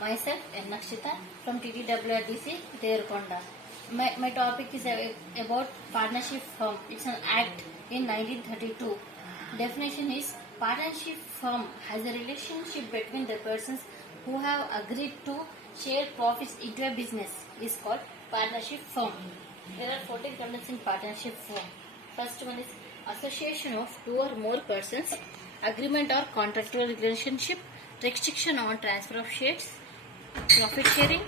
Myself, Nakshita from TTWRDC, Devarkonda. My topic is about partnership firm. It's an act in 1932. Definition is partnership firm has a relationship between the persons who have agreed to share profits into a business. Is called partnership firm. There are 14 components in partnership firm. First one is association of two or more persons, agreement or contractual relationship, restriction on transfer of shares, profit sharing,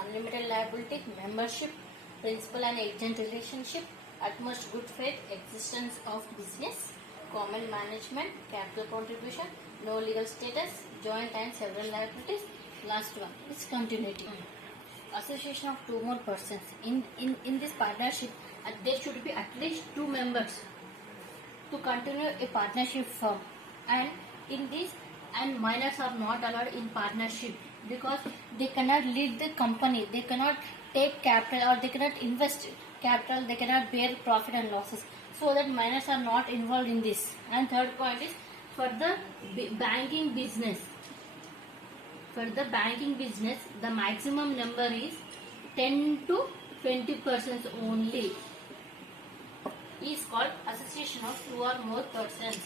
unlimited liability, membership, principal and agent relationship, utmost good faith, existence of business, common management, capital contribution, no legal status, joint and several liabilities. Last one is continuity. Association of two more persons. In this partnership, there should be at least two members to continue a partnership firm, and in this, and minors are not allowed in partnership because they cannot lead the company, they cannot take capital or they cannot invest capital, they cannot bear profit and losses, so that minors are not involved in this. And third point is for the banking business. For the banking business, the maximum number is 10 to 20 persons only. Is called association of two or more persons.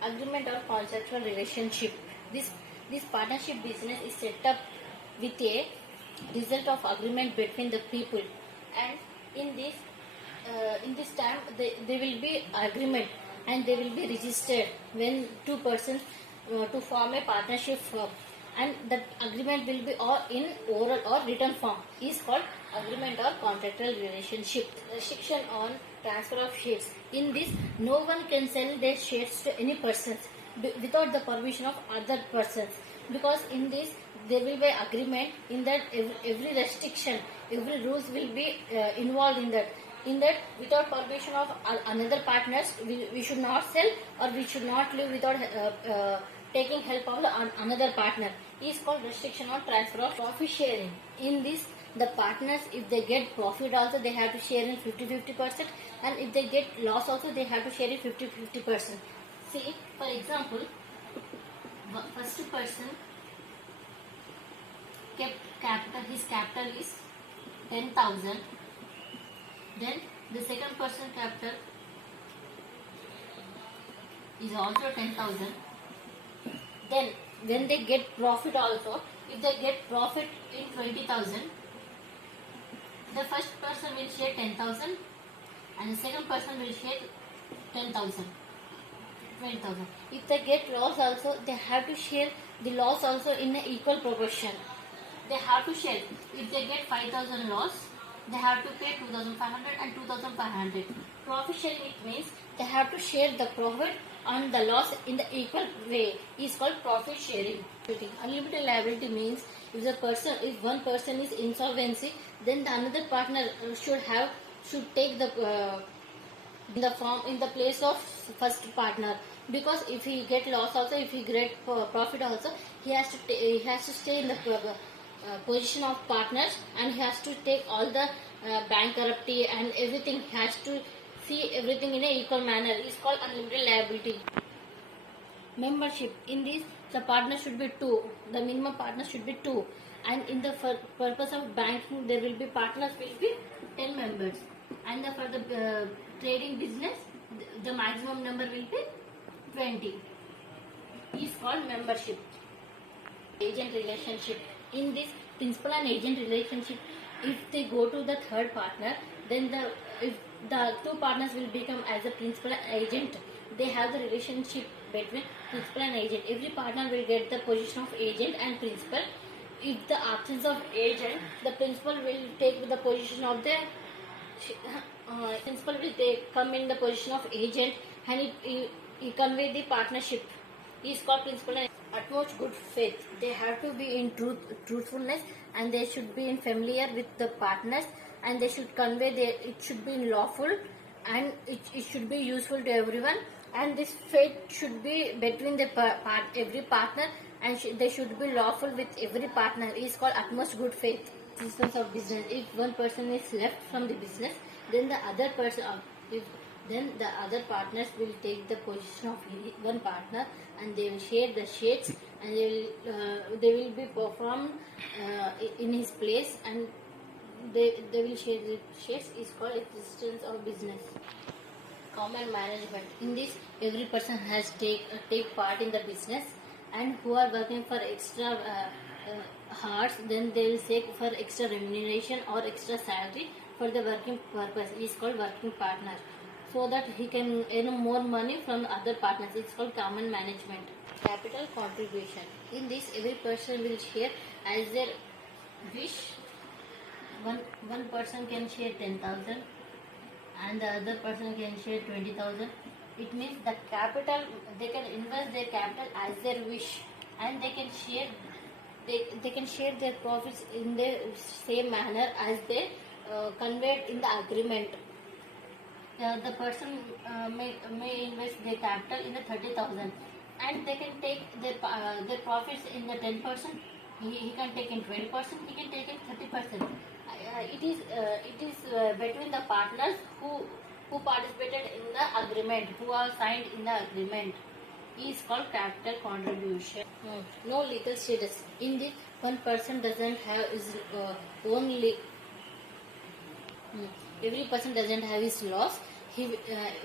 Agreement or contractual relationship. This partnership business is set up with a result of agreement between the people, and in this time there will be agreement and they will be registered when two persons to form a partnership firm, and that agreement will be all in oral or written form. Is called agreement or contractual relationship. Restriction on transfer of shares. In this, no one can sell their shares to any persons without the permission of other persons, because in this there will be agreement in that every restriction, every rules will be involved in that. In that, without permission of another partners, we should not sell or we should not live without taking help of another partner. Is called restriction on transfer of profit sharing. In this, the partners, if they get profit also, they have to share in 50-50%, and if they get loss also, they have to share in 50-50%. See, for example, first person kept capital, his capital is 10,000. Then the second person capital is also 10,000. Then when they get profit also, if they get profit in 20,000, the first person will share 10,000 and the second person will share 10,000, 20,000. If they get loss also, they have to share the loss also in an equal proportion. They have to share. If they get 5,000 loss, they have to pay 2,500 and 2,500. Profit sharing, it means they have to share the profit on the loss in the equal way. Is called profit sharing. Unlimited liability means if one person is insolvency, then the another partner should take the in the place of first partner, because if he get loss also, if he get profit also, he has to stay in the position of partners, and he has to take all the bankruptcy and everything. He has to see everything in an equal manner. Is called unlimited liability. Membership. In this, the partner should be two. The minimum partner should be two, and in the purpose of banking, there will be partners will be 10 members, and for the trading business, the maximum number will be 20. Is called membership. Agent relationship. In this principal and agent relationship, if they go to the third partner, then if the two partners will become as a principal and agent. They have the relationship between principal and agent. Every partner will get the position of agent and principal. If the absence of agent, the principal will take the position of the principal will come in the position of agent, and he convey the partnership. Is called principal and utmost good faith. They have to be in truthfulness, and they should be in familiar with the partners, and they should convey it should be lawful, and it should be useful to everyone, and this faith should be between the every partner, and they should be lawful with every partner. Is called utmost good faith. Systems of business. If one person is left from the business, then the other person If then the other partners will take the position of one partner and they will share the shares and they will be performed in his place and they will share the shares is called existence of business. Common management. In this, every person has take part in the business, and who are working for extra hours, then they will take for extra remuneration or extra salary for the working purpose. It is called working partner, so that he can earn more money from other partners. It's called common management. Capital contribution. In this, every person will share as their wish. One person can share 10,000 and the other person can share 20,000. It means the capital, they can invest their capital as their wish, and they can share their profits in the same manner as they conveyed in the agreement. The person may invest their capital in the 30,000 and they can take their profits in the 10%. He can take in 20%. He can take in 30%. It is between the partners who participated in the agreement, who are signed in the agreement. Is called capital contribution. No legal status. In this, one person doesn't have his own every person doesn't have his laws.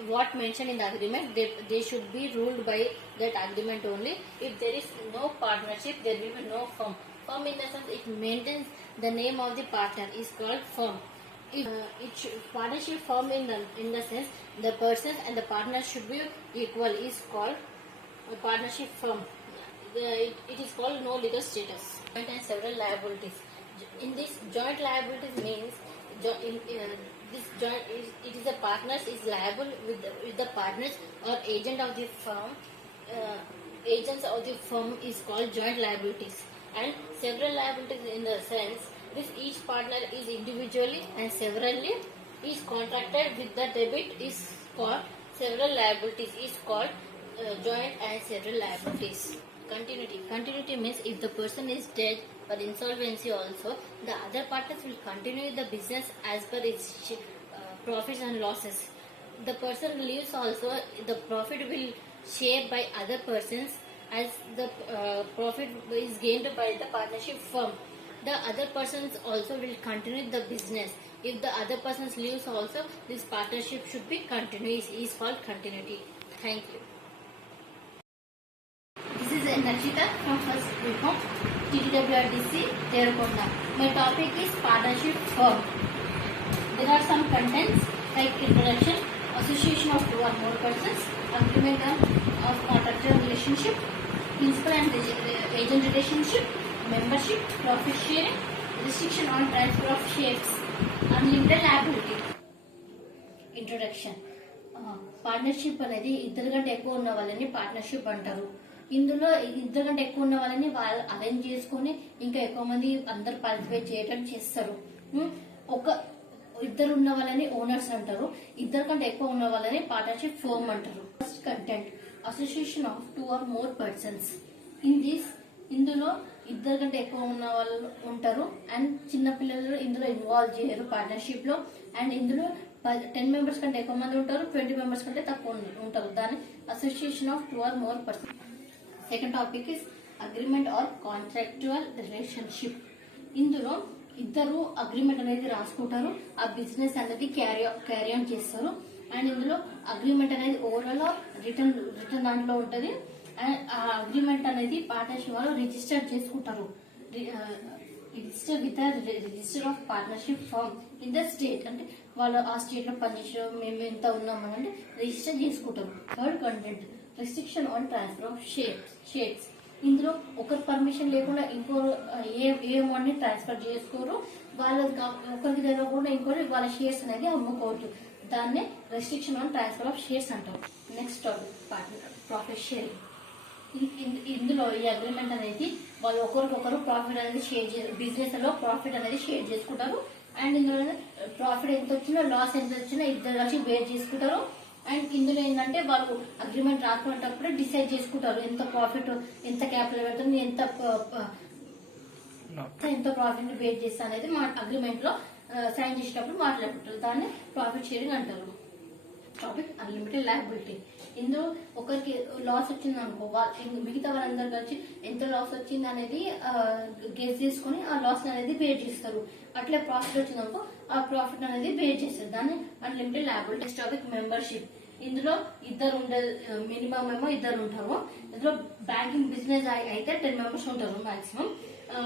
What mentioned in the agreement, they should be ruled by that agreement only. If there is no partnership, there will be no firm. Firm in the sense it maintains the name of the partner is called firm. Partnership firm in the sense the persons and the partners should be equal is called a partnership firm. It is called no legal status. Joint and several liabilities. In this, joint liabilities means this joint it is the partners is liable with the partners or agent of the firm. Agents of the firm is called joint liabilities, and several liabilities in the sense this each partner is individually and severally is contracted with the debit is called several liabilities is called joint and several liabilities. Continuity means if the person is dead or insolvency also, the other partners will continue the business as per its profits and losses. The person leaves also, the profit will share by other persons as the profit is gained by the partnership firm. The other persons also will continue the business. If the other persons leaves also, this partnership should be continuous. Is called continuity. Thank you. This is Nakshita from First Reform, TTWRDC, Devarakonda. My topic is partnership firm. There are some contents like introduction, association of two or more persons, agreement of contractual relationship, principal and agent relationship, membership, profit sharing, restriction on transfer of shares, unlimited liability. Introduction. Partnership అనేది ఇద్దరు కంటే ఎక్కువ ఉన్న వాళ్ళని partnership అంటారు. ఇందులో ఇద్దరు కంటే ఎక్కువ ఉన్న వాళ్ళని వాళ్ళు అరేంజ్ చేసుకుని ఇంకా ఎక్కువ మంది అందరు పార్టిసిపేట్ చేయడం చేస్తారు. ఇద్దరు ఉన్న వాళ్ళని ఓనర్స్ అంటారు. ఇద్దరు కంటే ఎక్కువ ఉన్న వాళ్ళని పార్ట్నర్షిప్ ఫర్మ్ అంటారు. First content association of two or more persons. ఇందులో ఇద్దరు కంటే ఎక్కువ ఉన్న వాళ్ళు ఉంటారు అండ్ చిన్న పిల్లలు ఇందులో ఇన్వాల్వ్ చేయరు పార్ట్నర్షిప్ లో. అండ్ ఇందులో 10 మెంబర్స్ కంటే ఎక్కువ మంది ఉంటారు, 20 మెంబర్స్ కంటే తక్కువ ఉంటారు. దాని association of two or more person. Second topic is agreement or contractual relationship. ఇందులో ఇద్దరు అగ్రిమెంట్ అనేది రాసుకుంటారు, ఆ బిజినెస్ అనేది క్యారీ ఆన్ చేస్తారు. అండ్ ఇందులో అగ్రిమెంట్ అనేది ఓవరాల్ రిటర్న్ దాంట్లో ఉంటది. అండ్ ఆ అగ్రిమెంట్ అనేది పార్ట్నర్షిప్ వాళ్ళు రిజిస్టర్ చేసుకుంటారు. Register with register of partnership firm in the state. అంటే వాళ్ళు ఆ స్టేట్ లో పనిచేసారు, మేము ఎంత ఉన్నామని రిజిస్టర్ చేసుకుంటారు. Third content restriction on transfer of shares. ఇందులో ఒకరి పర్మిషన్ లేకుండా ఇంకో ఏ అమౌంట్ ని ట్రాన్స్ఫర్ చేసుకోరు. వాళ్ళ ఒకరికి తెలియకుండా ఇంకోటి వాళ్ళ షేర్స్ అనేది అమ్ముకోవచ్చు. దాన్నే restriction on transfer of shares అంటారు. Next topic profit sharing. ఇందులో ఈ అగ్రిమెంట్ అనేది వాళ్ళు ఒకరికొకరు ప్రాఫిట్ అనేది బిజినెస్ లో ప్రాఫిట్ అనేది షేర్ చేసుకుంటారు. అండ్ ఇందులో ప్రాఫిట్ ఎంత వచ్చినా లాస్ ఎంత వచ్చినా ఇద్దరు కలిసి బేర్ చేసుకుంటారు. అండ్ ఇందులో ఏంటంటే వాళ్ళు అగ్రిమెంట్ రాసుకునేటప్పుడు డిసైడ్ చేసుకుంటారు ఎంత ప్రాఫిట్, ఎంత క్యాపిటల్ పెడుతుంది, ఎంత ప్రాఫిట్ ని బేర్ చేస్తా అనేది మా అగ్రిమెంట్ లో సైన్ చేసేటప్పుడు మాట్లాడుకుంటారు. దాన్ని ప్రాఫిట్ షేరింగ్ అంటారు. Topic unlimited liability. ఇందులో ఒకరికి లాస్ వచ్చింది అనుకో, మిగతా వాళ్ళందరూ కలిసి ఎంత లాస్ వచ్చింది అనేది గెస్ చేసుకుని ఆ లాస్ అనేది పే చేస్తారు. అట్లే ప్రాఫిట్ వచ్చింది అనుకో, ఆ ప్రాఫిట్ అనేది పే చేస్తారు. దాన్ని unlimited liability. Next topic membership. ఇందులో ఇద్దరు మినిమం ఏమో ఇద్దరు ఉంటారు. ఇందులో బ్యాంకింగ్ బిజినెస్ అయితే 10 మెంబర్స్ ఉంటారు మాక్సిమం.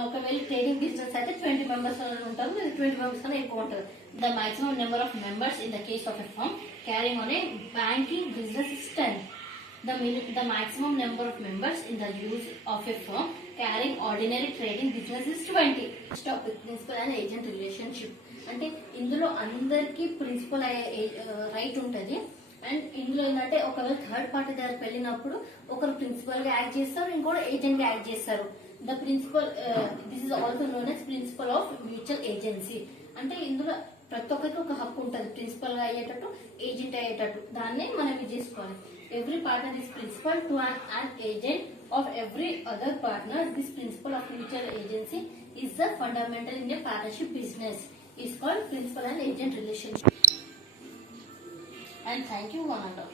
ఒకవేళ ట్రేడింగ్ బిజినెస్ అయితే 20 మెంబర్స్ ఉంటారు, 20 మెంబర్స్ కన్నా ఎక్కువ ఉంటారు. The maximum number of members in the case of a firm carrying on a banking business is 10. The maximum number of members in the use of a firm carrying ordinary trading business is 20. Next topic, principal and agent relationship. అంటే ఇందులో అందరికి principal right ఉంటది. And ఇందులో ఏంటంటే ఒకవేళ third party దగ్గరికి వెళ్ళినప్పుడు ఒకరు ప్రిన్సిపల్ గా యాక్ట్ చేస్తారు, ఇంకోటి ఏజెంట్ గా యాక్ట్ చేస్తారు. The principal this is also known as principal of mutual agency. అంటే ఇందులో ప్రతి ఒక్కరికి ఒక హక్కు ఉంటుంది, ప్రిన్సిపల్ గా అయ్యేటట్టు, ఏజెంట్ అయ్యేటట్టు. దాన్నే మనం ఇది చేసుకోవాలి. Every partner is principal to an agent of every other partner. This principle of mutual agency is the fundamental in a partnership business. Is called principal and agent relationship. And thank you one and all.